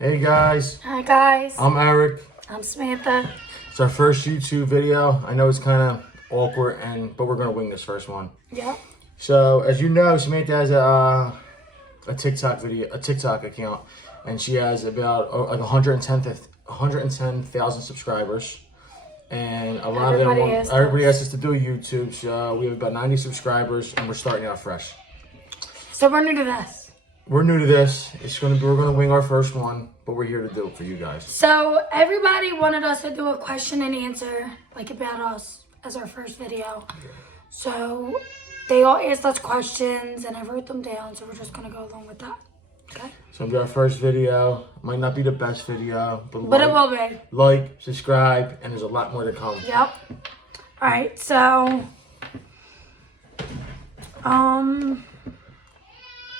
Hey guys, Hi guys, I'm Eric. I'm Samantha. It's our first YouTube video. I know it's kind of awkward, but we're gonna wing this first one. Yeah. So as you know, Samantha has a TikTok account, and she has about like 110,000 subscribers. And a lot of them, everybody asks us to do YouTube. So we have about 90 subscribers, and we're starting out fresh. So we're new to this. We're new to this. We're gonna wing our first one, but we're here to do it for you guys. So everybody wanted us to do a question and answer, like about us, as our first video. So they all asked us questions, and I wrote them down. So we're just gonna go along with that. Okay. So it'll be our first video. Might not be the best video, but it will be. Like, subscribe, and there's a lot more to come. Yep. All right. So,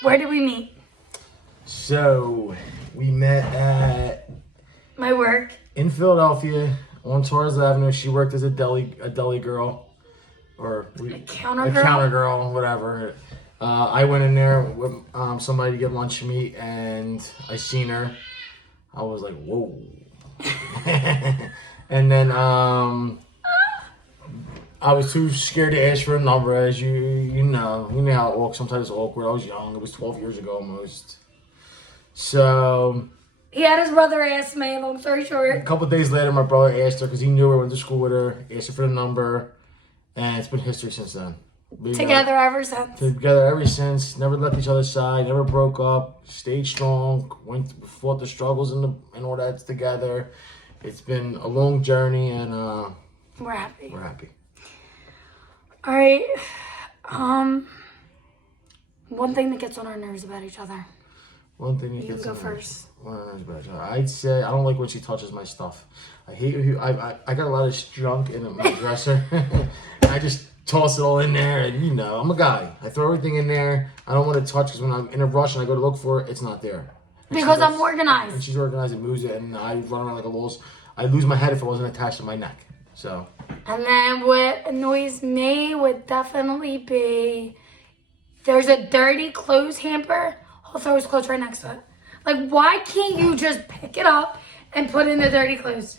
where did we meet? So we met at my work in Philadelphia on Torres Avenue. She worked as a deli girl, or a counter girl, whatever. I went in there with somebody to get lunch meat, and I seen her. I was like, whoa. And then I was too scared to ask for a number, as you know how it walks. Sometimes it's awkward. I was young. It was 12 years ago almost. So he had his brother ask me, long story short. A couple of days later, my brother asked her, because he knew her, went to school with her, asked her for the number, and it's been history since then. Together ever since. Together ever since. Never left each other's side. Never broke up. Stayed strong. Fought the struggles and all that together. It's been a long journey, and we're happy. We're happy. All right. One thing that gets on our nerves about each other. One thing you can go first. I'd say I don't like when she touches my stuff. I hate I got a lot of junk in my dresser. I just toss it all in there, and I'm a guy. I throw everything in there. I don't want to touch, because when I'm in a rush and I go to look for it, it's not there. Because I'm organized. And she's organized and moves it, and I run around like a little. I'd lose my head if it wasn't attached to my neck. So. And then what annoys me would definitely be there's a dirty clothes hamper. I'll throw his clothes right next to it. Like, why can't you just pick it up and put in the dirty clothes?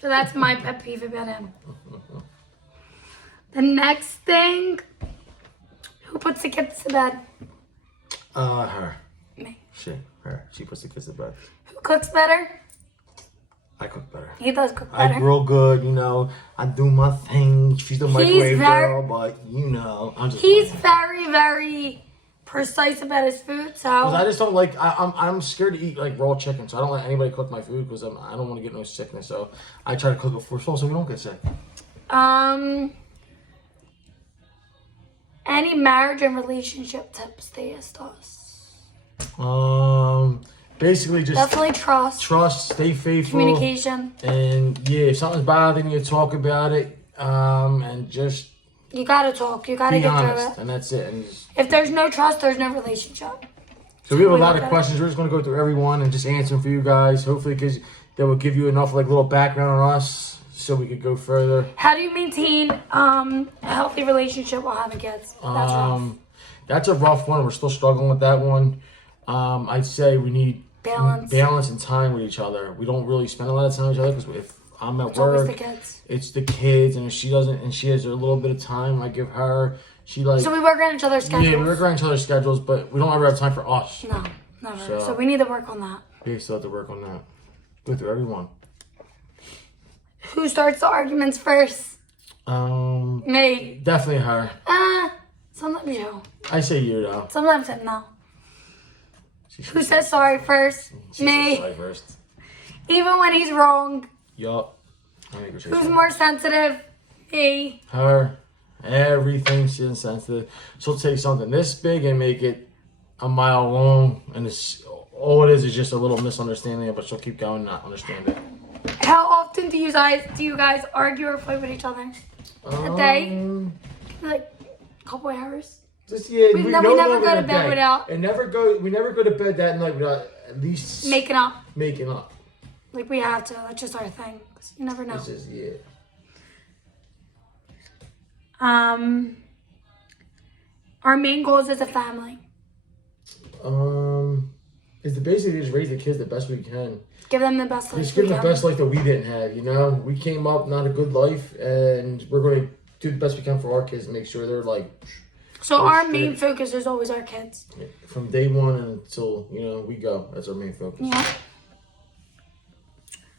So that's my pet peeve about him. The next thing, who puts the kids to bed? Her. Me. Her. She puts the kids to bed. Who cooks better? I cook better. He does cook better. I grill good, I do my thing. She's the microwave girl, but I'm just. He's very, very precise about his food, so. Because I just don't like. I'm scared to eat like raw chicken, so I don't let anybody cook my food, because I don't want to get no sickness. So I try to cook it first, so we don't get sick. Any marriage and relationship tips they asked us? Basically just definitely trust, stay faithful, communication, and if something's bothering you, talk about it, and just you gotta talk, you gotta get honest, through it, and that's it. And if there's no trust, there's no relationship. So we have a lot of questions. We're just gonna go through every one and just answer them for you guys. Hopefully, because that will give you enough little background on us, so we could go further. How do you maintain a healthy relationship while having kids? That's rough. That's a rough one. We're still struggling with that one. I'd say we need balance and time with each other. We don't really spend a lot of time with each other, because if I'm at work, it's the kids, and if she doesn't, and she has a little bit of time, I give her. So we work around each other's schedules. Yeah, we work around each other's schedules, but we don't ever have time for us. No, never. So we need to work on that. We still have to work on that. Go through everyone. Who starts the arguments first? Me. Definitely her. Sometimes you. I say you though. Sometimes him, no. Who says sorry first? Me. Says sorry first. Even when he's wrong. Yup. Who's more sensitive? Me. Her. Everything she's insensitive. She'll take something this big and make it a mile long, and all it is just a little misunderstanding, but she'll keep going and not understand it. How often do you guys argue or fight with each other? A day? Like a couple hours? Just we never go to bed without. We never go to bed that night without at least making up. Like we have to. That's just our thing. 'Cause you never know. It's just, yeah. Our main goals as a family. It's basically just raise the kids the best we can. Give them the best life. Just give them the best life that we didn't have, you know? We came up not a good life, and we're going to do the best we can for our kids and make sure they're like... So our main focus is always our kids. Yeah. From day one until, you know, we go. That's our main focus. Yeah.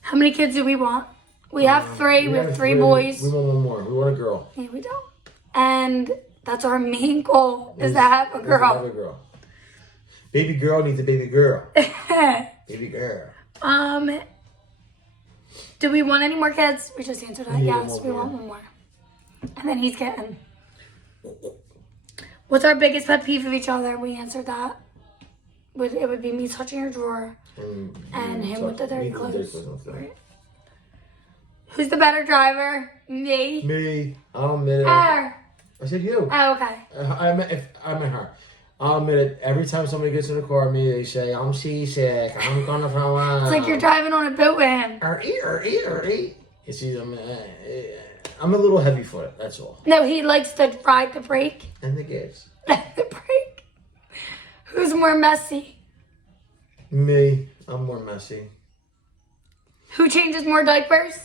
How many kids do we want? We have 3. We have 3 boys. We want one more. We want a girl. Yeah, we don't. And that's our main goal, is to have a girl. Have a girl. Baby girl needs a baby girl. Baby girl. Do we want any more kids? We just answered that. Yeah, Yes, we want one more. And then he's getting... What's our biggest pet peeve of each other? We answered that. It would be me touching your drawer and him with the dirty clothes. Right. Who's the better driver? Me. Me. I'll admit it. Her. I said you. Oh, okay. I meant her. I'll admit it. Every time somebody gets in the car with me, they say, "I'm seasick. I'm gonna fall out." It's like you're driving on a boat with him. You see, I'm a little heavy-footed. That's all. No, he likes to ride the brake. And the gas. The brake. Who's more messy? Me. I'm more messy. Who changes more diapers?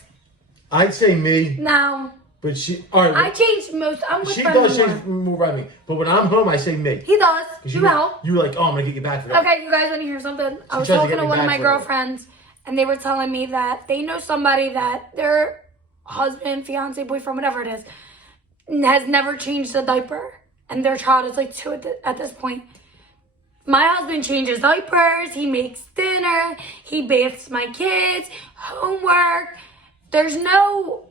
I'd say me. No. But she... All right. I change most. I'm with She her does more. change more by me. But when I'm home, I say me. He does. You help. You're like, oh, I'm going to get you back for that. Okay, you guys want to hear something? I was tries to talking get to me one of back my for girlfriends, and they were telling me that they know somebody that their husband, fiance, boyfriend, whatever it is, has never changed a diaper. And their child is like 2 at this point. My husband changes diapers. He makes dinner. He bathes my kids. Homework. There's no...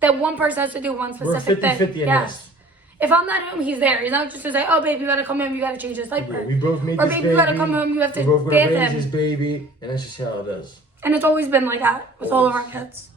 that one person has to do one specific thing. We're 50-50 in this. If I'm not home, he's there. He's not just going to say, oh, babe, you got to come home. You got to change his diaper. Yeah, we both made or, this babe, baby. you got to come home. You have to bath him. We're both going to raise him. this baby. And that's just how it is. And it's always been like that with all of our kids.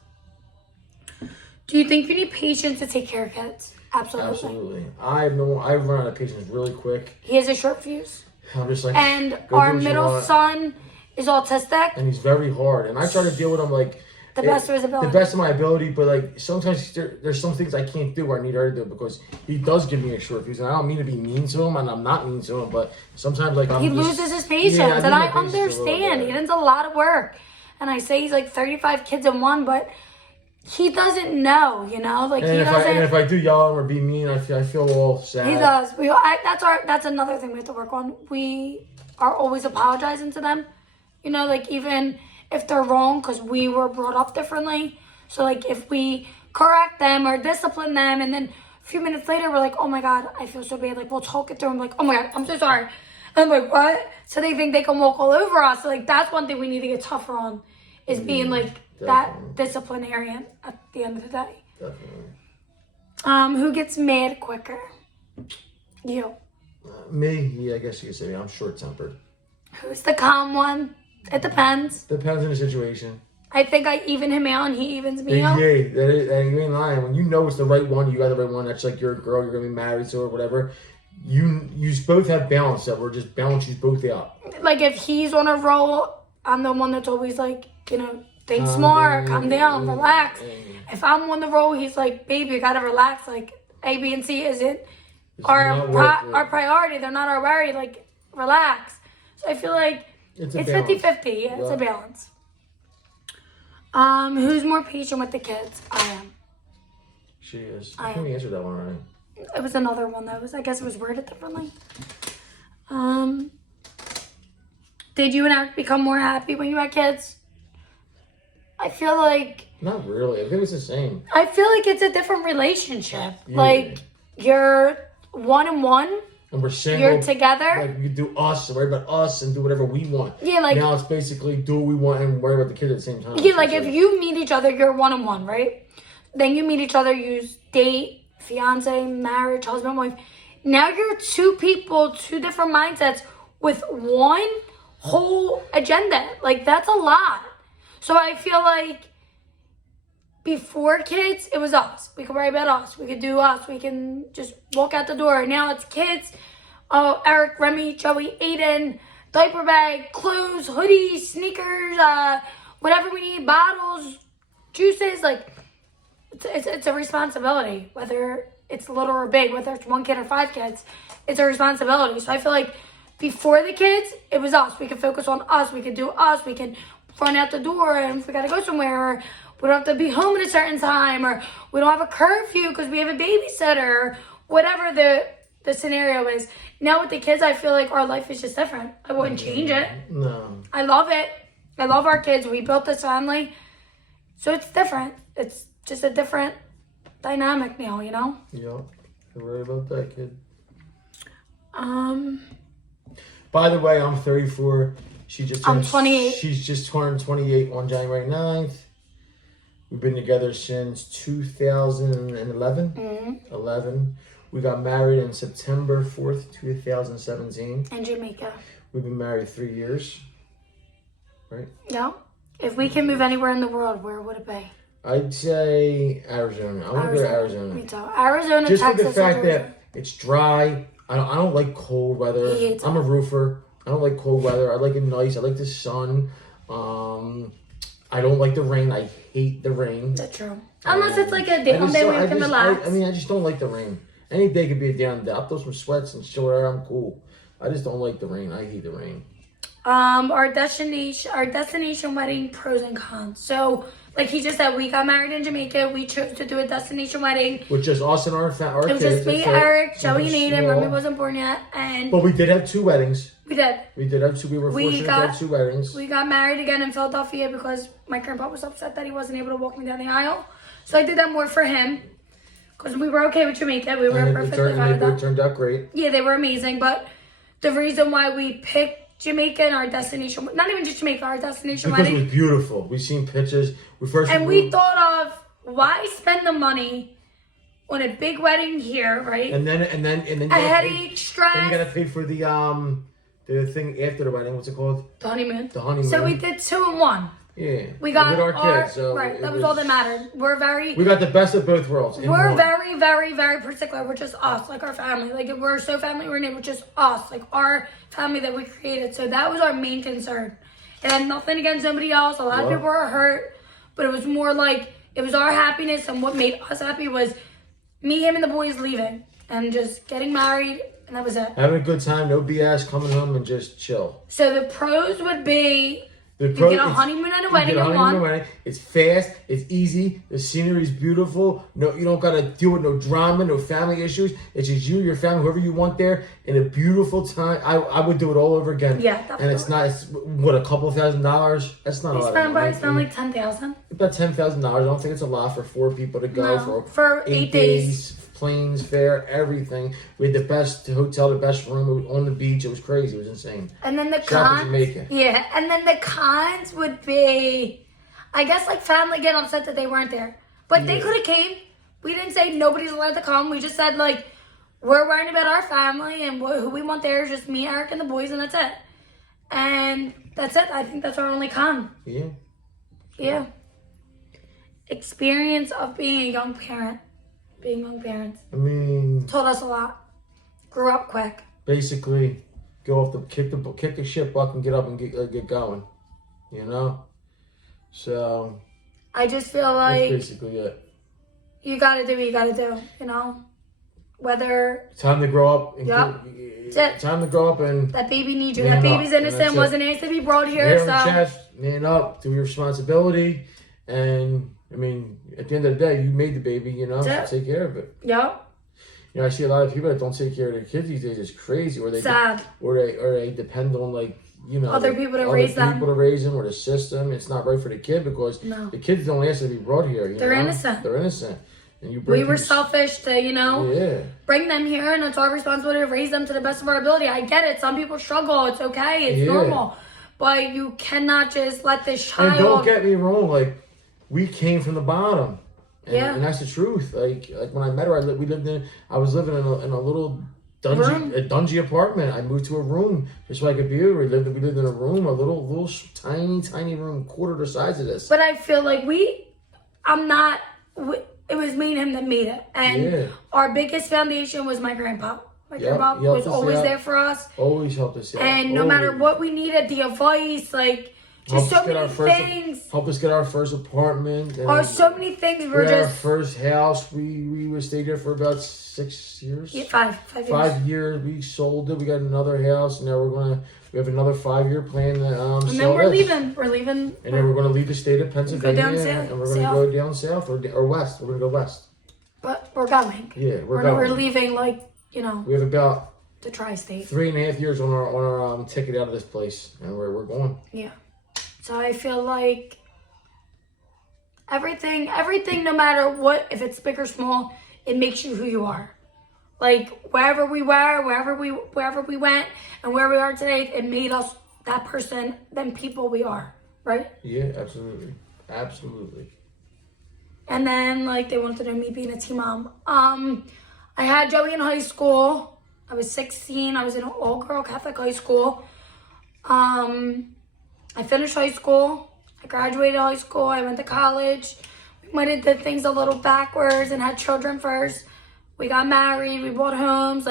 Do you think you need patience to take care of kids? Absolutely. Absolutely. I run out of patience really quick. He has a short fuse. I'm just like, and our middle son is autistic. And he's very hard. And I try to deal with him like... the best of his ability. The best of my ability, but like sometimes there's some things I can't do or I need her to do because he does give me a short fuse. And I don't mean to be mean to him, and I'm not mean to him, but sometimes like he loses his patience, and I understand. He does a lot of work. And I say he's like 35 kids in one, but he doesn't know, you know? Like, and he doesn't... and if I do yell at him or be mean, I feel all sad. He does. That's another thing we have to work on. We are always apologizing to them. You know, like, even if they're wrong, because we were brought up differently. So, like, if we correct them or discipline them, and then a few minutes later, we're like, oh, my God, I feel so bad. Like, we'll talk it through. I'm like, oh, my God, I'm so sorry. I'm like, what? So they think they can walk all over us. So, like, that's one thing we need to get tougher on, is being, like, that disciplinarian at the end of the day. Definitely. Who gets mad quicker? You. Me? Yeah, I guess you could say me. I'm short-tempered. Who's the calm one? It depends. Depends on the situation. I think I even him out and he evens me out. Yeah, you ain't lying. When you know it's the right one, you got the right one. That's like your girl, you're going to be married to or whatever. You both have balance that we're just balance you both out. Like if he's on a roll, I'm the one that's always like, you know, think smart, calm down, relax. If I'm on the roll, he's like, baby, you gotta relax. Like A, B, and C isn't our priority. They're not our worry. Like, relax. So I feel like it's 50-50. Yeah, it's a balance. Who's more patient with the kids? I am. She is. I think we answered that one already. It was another one that was, I guess it was worded differently. Did you and Eric become more happy when you had kids? I feel like... Not really. I think it's the same. I feel like it's a different relationship. Yeah. Like, you're one-on-one. And we're single. You're together. Like, we do us, worry about us, and do whatever we want. Yeah, like... Now it's basically do what we want and worry about the kids at the same time. Yeah, like, if you meet each other, you're one-on-one, right? Then you meet each other, you date, fiance, marriage, husband, wife. Now you're two people, two different mindsets with one whole agenda. Like, that's a lot. So I feel like before kids, it was us. We could worry about us. We could do us. We can just walk out the door. Now it's kids. Oh, Eric, Remy, Joey, Aiden, diaper bag, clothes, hoodies, sneakers, whatever we need, bottles, juices. Like, it's a responsibility. Whether it's little or big, whether it's one kid or 5 kids, it's a responsibility. So I feel like before the kids, it was us. We could focus on us. We could do us. We could run out the door, and if we got to go somewhere, or we don't have to be home at a certain time, or we don't have a curfew because we have a babysitter, or whatever the scenario is. Now with the kids, I feel like our life is just different. I wouldn't change it. No. I love it. I love our kids. We built this family. So it's different. It's just a different dynamic now, you know? Yeah. You're right about that, kid. Um, By the way, I'm 34. I'm 28. She's just turned 28 on January 9th. We've been together since 2011. Mm-hmm. 11. We got married in September 4th, 2017. In Jamaica. We've been married 3 years. Right? Yeah. If we can move anywhere in the world, where would it be? I'd say Arizona. I want to go to Arizona. Me too. Arizona, just Texas, for the fact Georgia. that it's dry. I don't like cold weather. He hates I'm a roofer. I don't like cold weather. I like it nice. I like the sun. I don't like the rain. I hate the rain. That's true. Unless it's like a down day where you can relax. I just don't like the rain. Any day could be a down day. I'll throw some sweats and chill there. I'm cool. I just don't like the rain. I hate the rain. Our destination wedding pros and cons. So, like he just said, we got married in Jamaica. We chose to do a destination wedding. With just us and our kids. It was just me, Eric, Joey, and Aiden. Remy wasn't born yet, but we did have 2 weddings. We did. We did have 2. We were fortunate to have 2 weddings. We got married again in Philadelphia because my grandpa was upset that he wasn't able to walk me down the aisle. So I did that more for him because we were okay with Jamaica. We were perfectly fine with that. It turned out great. Yeah, they were amazing. But the reason why we picked Jamaica and our destination, not even just Jamaica, our destination because wedding. It was beautiful. We seen pictures. We thought of why spend the money on a big wedding here, right? And then a headache, stress. And you gotta pay for the thing after the wedding. What's it called? The honeymoon. The honeymoon. So we did 2 in 1. Yeah. We got with our kids. So right. That was all that mattered. We got the best of both worlds. We're very, very, very particular. We're just us, like our family. Like we're so family oriented. We're just us, like our family that we created. So that was our main concern. It had nothing against somebody else. A lot of people were hurt, but it was more like it was our happiness, and what made us happy was me, him, and the boys leaving and just getting married, and that was it. Having a good time, no BS, coming home and just chill. So the pros would be. You get a honeymoon and a wedding in one. It's fast. It's easy. The scenery is beautiful. No, you don't gotta deal with no drama, no family issues. It's just you, your family, whoever you want there, in a beautiful time. I would do it all over again. Yeah, definitely. And it's not. It's what, a couple $1,000. That's not a lot of money. We spent like $10,000. About $10,000. I don't think it's a lot for 4 people to go for 8 days. Planes, fare, everything. We had the best hotel, the best room on the beach. It was crazy. It was insane. And then the cons, yeah. And then the cons would be, I guess, like family getting upset that they weren't there, but they could have came. We didn't say nobody's allowed to come. We just said like we're worrying about our family and who we want there is just me, Eric, and the boys, and that's it. And that's it. I think that's our only con. Yeah. Yeah. Experience of being a young parent. Being young parents. I mean, told us a lot. Grew up quick. Basically, go off kick the shit buck and get up and get going. You know. So. I just feel like that's basically it. You gotta do what you gotta do. You know, whether time to grow up. Time to grow up and that baby needs you. That baby's innocent. Wasn't asked to be brought here. So. Chest, man up, do your responsibility, and. I mean, at the end of the day, you made the baby, you know, so take care of it. Yep. You know, I see a lot of people that don't take care of their kids these days. It's crazy, or they depend on other people to raise them, or the system. It's not right for the kid because the kids don't ask to be brought here. They're innocent. They're innocent, and we were selfish to bring them here, and it's our responsibility to raise them to the best of our ability. I get it. Some people struggle. It's okay. It's normal, but you cannot just let this child. And don't get me wrong, like. We came from the bottom, and that's the truth. Like when I met her, I was living in a little dungy apartment. I moved to a room just so I could be here. We lived in a room, a little tiny room, quarter the size of this. But I feel like it was me and him that made it, and our biggest foundation was my grandpa. My grandpa was always there for us. Always helped us out. And no matter what we needed, the advice, like. Just so many things. Helped us get our first apartment. And so many things. We had our first house. We stayed there for about 6 years. Yeah, 5 years. 5 years. We sold it. We got another house. And now we have another 5-year plan to and then we're leaving. We're leaving. And then we're going to leave the state of Pennsylvania. Go down south. And we're going to go down south or west. We're going to go west. But we're going. Yeah, we're going. We're leaving, We have about the tri-state. 3.5 years on our ticket out of this place, and we're going. Yeah. So I feel like everything, no matter what, if it's big or small, it makes you who you are. Like wherever we were, wherever we went, and where we are today, it made us that person, them people we are, right? Yeah, absolutely, absolutely. And then they wanted to know me being a teen mom. I had Joey in high school. I was 16. I was in an all-girl Catholic high school. I finished high school. I graduated high school. I went to college. We might have did things a little backwards and had children first. We got married. We bought homes.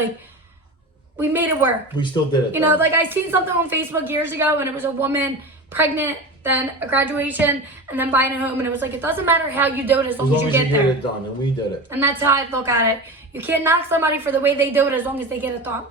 We made it work. We still did it. I seen something on Facebook years ago, and it was a woman pregnant, then a graduation, and then buying a home. And it was it doesn't matter how you do it as long as you get there. Get it done, and we did it. And that's how I look at it. You can't knock somebody for the way they do it as long as they get it done.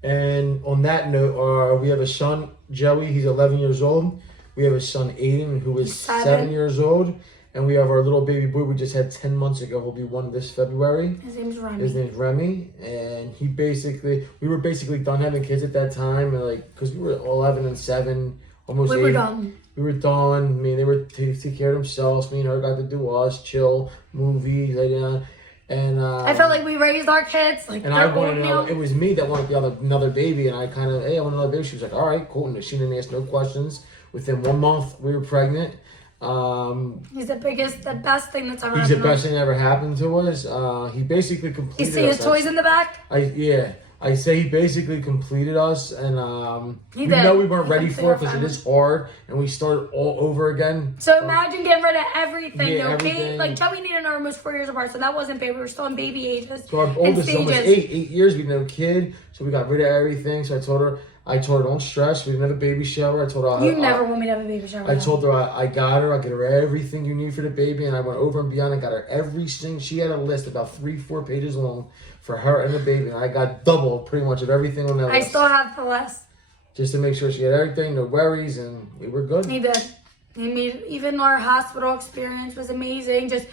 And on that note, we have a son, Joey. He's 11 years old. We have a son, Aiden, who is 7 years old. And we have our little baby boy we just had 10 months ago. He'll be 1 this February. His name's Remy. And we were basically done having kids at that time. And because we were 11 and 7, almost 8. We were done. We were done. I mean, they were take care of themselves. Me and her got to do us, chill, movies, lay down. And I felt like we raised our kids. And I wanted it was me that wanted another baby. And I kind of, hey, I want another baby. She was like, all right, cool. And she didn't ask no questions. Within 1 month, we were pregnant. He's the best thing that's ever happened. He's the best thing that ever happened to us. He basically completed us. You see his toys in the back? I say he basically completed us, and we know we weren't ready for it because it is hard, and we started all over again. So imagine getting rid of everything. Yeah, everything. Joey and I were almost 4 years apart, so that wasn't baby. We were still in baby ages. So our oldest is almost 8 years. We didn't have a kid, so we got rid of everything. So I told her, don't stress. We didn't have a baby shower. I told her, you never want me to have a baby shower. I told her I got her. I get her everything you need for the baby, and I went over and beyond. I got her everything. She had a list about 3-4 pages long for her and the baby, and I got double pretty much of everything on that list. I still have the list. Just to make sure she had everything, no worries, and we were good. He did. Even our hospital experience was amazing. Just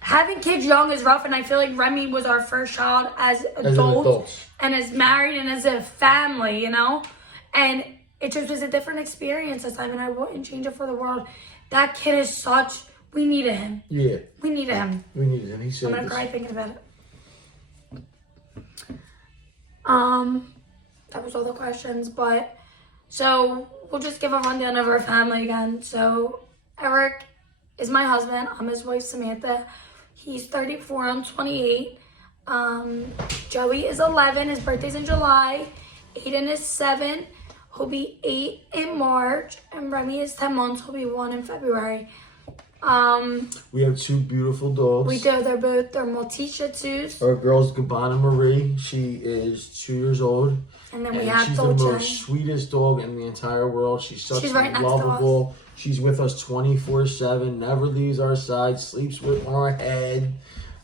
having kids young is rough, and I feel like Remy was our first child as adults and as married and as a family, and it just was a different experience this time, and I wouldn't change it for the world. That kid is we needed him. Yeah. We needed him. He said I'm going to cry thinking about it. That was all the questions, but so we'll just give a rundown of our family again. So Eric is my husband. I'm his wife, Samantha. He's 34. I'm 28. Joey is 11. His birthday's in July. Aiden is 7. He'll be 8 in March. And Remy is 10 months. He'll be 1 in February. We have 2 beautiful dogs. We do. They're Maltese Shih Tzus. Our girl's Gabbana Marie. She is 2 years old. And then we have she's Dolce. the most sweetest dog in the entire world. She's right lovable. She's with us 24/7. Never leaves our side. Sleeps with on our head.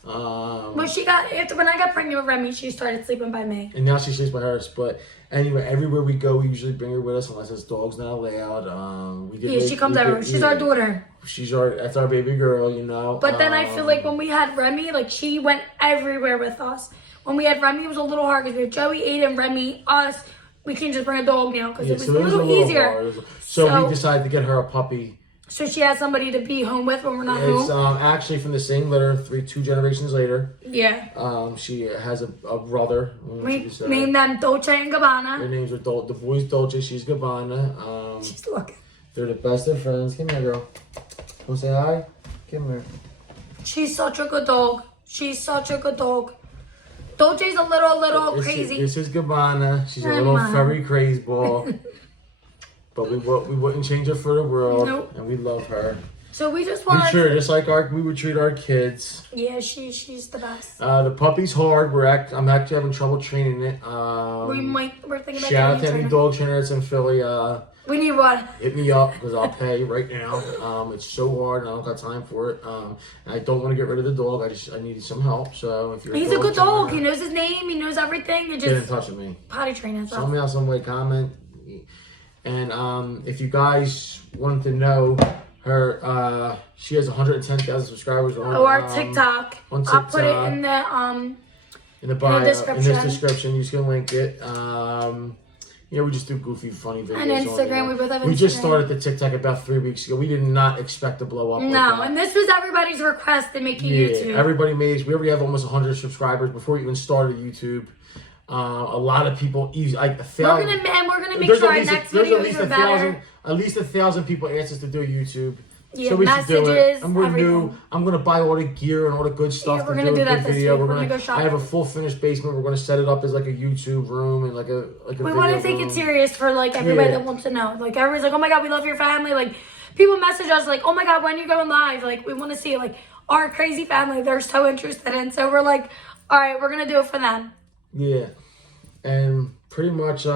When I got pregnant with Remy, she started sleeping by me. And now she sleeps by hers. But anyway, everywhere we go, we usually bring her with us unless this dog's not allowed. She comes everywhere. She's our daughter. That's our baby girl, But then I feel like when we had Remy, she went everywhere with us. When we had Remy, it was a little hard because we had Joey, Aiden, Remy, us. We can't just bring a dog now because it was a little easier. So we decided to get her a puppy. So she has somebody to be home with when we're not home. It's actually from the same litter, 2 generations later. Yeah. She has a brother. We named them Dolce and Gabbana. Their names are the boy's Dolce, she's Gabbana. She's looking. They're the best of friends. Come here, girl. Go say hi. Come here. She's such a good dog. Dolce's a little crazy. This is Gabbana. She's a little furry craze ball. But we wouldn't change her for the world. Nope. And we love her. So we just want to treat her just like we would treat our kids. Yeah, she's the best. The puppy's hard. I'm actually having trouble training it. We're thinking about shout out to any dog trainer that's in Philly. We need one. hit me up because I'll pay right now. It's so hard and I don't got time for it. And I don't want to get rid of the dog. I needed some help. So if you're He's a good dog. He knows his name. He knows everything. You just get in touch with me. Potty train himself. Tell me out some way, comment. And if you guys wanted to know her, she has 110,000 subscribers on our TikTok. On TikTok. I'll put it in the bio, in this description. You just can link it. We just do goofy, funny videos. And Instagram, we both have Instagram. We just started the TikTok about 3 weeks ago. We did not expect to blow up. No, and this was everybody's request to make YouTube. Everybody made. We already have almost 100 subscribers before we even started YouTube. A lot of people, like 1,000. We're gonna make sure our next videos are better. At least 1,000 people asked us to do YouTube. Yeah, so we should do it. And we're everything. new. I'm gonna buy all the gear and all the good stuff. Yeah, we're to gonna do a that good this video. week. We're gonna go I shopping. have a full finished basement. We're gonna set it up as like a YouTube room and like a We want to take it serious for like everybody that wants to know. Like everybody's like, oh my god, we love your family. Like people message us like, oh my god, when are you going live? Like we want to see like our crazy family. They're so interested in. So we're like, all right, we're gonna do it for them. Yeah, and pretty much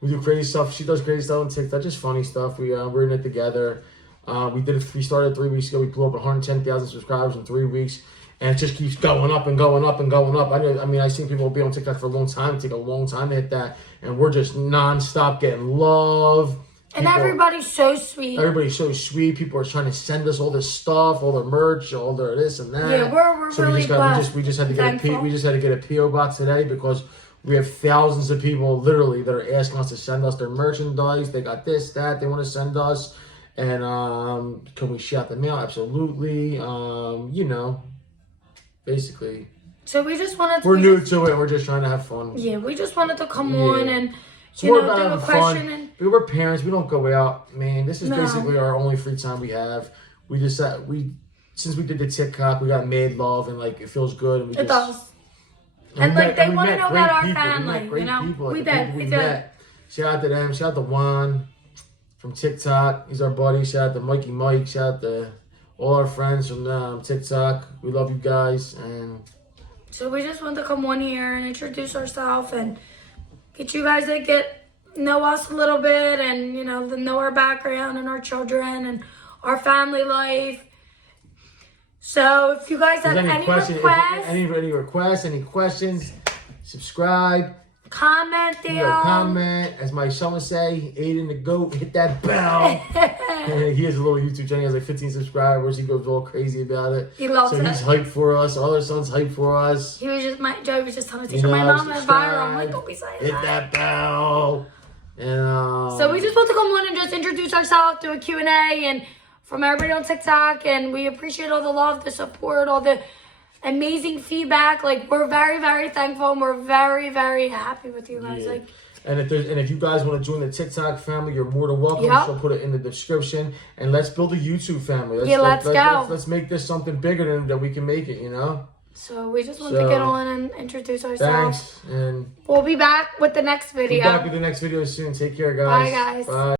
we do crazy stuff. She does crazy stuff on TikTok, just funny stuff. We're in it together. We started 3 weeks ago. We blew up 110,000 subscribers in 3 weeks, and it just keeps going up and going up and going up. I seen people be on TikTok for a long time. Take a long time to hit that, and we're just nonstop getting love. And everybody's so sweet. Everybody's so sweet. People are trying to send us all this stuff, all their merch, all their this and that. Yeah, we're really blessed. We just had to get a PO box today because we have thousands of people literally that are asking us to send us their merchandise. They got this, that they want to send us, and can we ship them out? Absolutely. Basically. So we just wanted to. We're new to it. We're just trying to have fun. Yeah, we just wanted to come on and. So we're about having fun. We're parents. We don't go out, man. This is basically our only free time we have. We just since we did the TikTok, we got made love and like it feels good. And it does. And like they want to know about our family, We did. Shout out to them. Shout out to Juan from TikTok. He's our buddy. Shout out to Mikey Mike. Shout out to all our friends from TikTok. We love you guys. And so we just wanted to come on here and introduce ourselves and get you guys to know us a little bit and, know our background and our children and our family life. So if you guys have any requests, any questions, subscribe. Comment down. Comment. As my son would say, Aiden the GOAT, hit that bell. He has a little YouTube channel. He has like 15 subscribers. He goes all crazy about it. He loves it. So he's hyped for us. Our other son's hyped for us. Joey was just telling the teacher, my mom went viral. I'm like, don't be saying that. Hit that bell. And so we just want to come on and just introduce ourselves, do a Q&A, and from everybody on TikTok, and we appreciate all the love, the support, all the amazing feedback. Like we're very, very thankful, and we're very, very happy with you guys. Yeah. And if you guys want to join the TikTok family, you're more than welcome. Yep. She'll put it in the description. And let's build a YouTube family. Let's go. Let's make this something bigger than we can make it, So we just want to get on and introduce ourselves. Thanks. And we'll be back with the next video. We'll be back with the next video soon. Take care, guys. Bye, guys. Bye.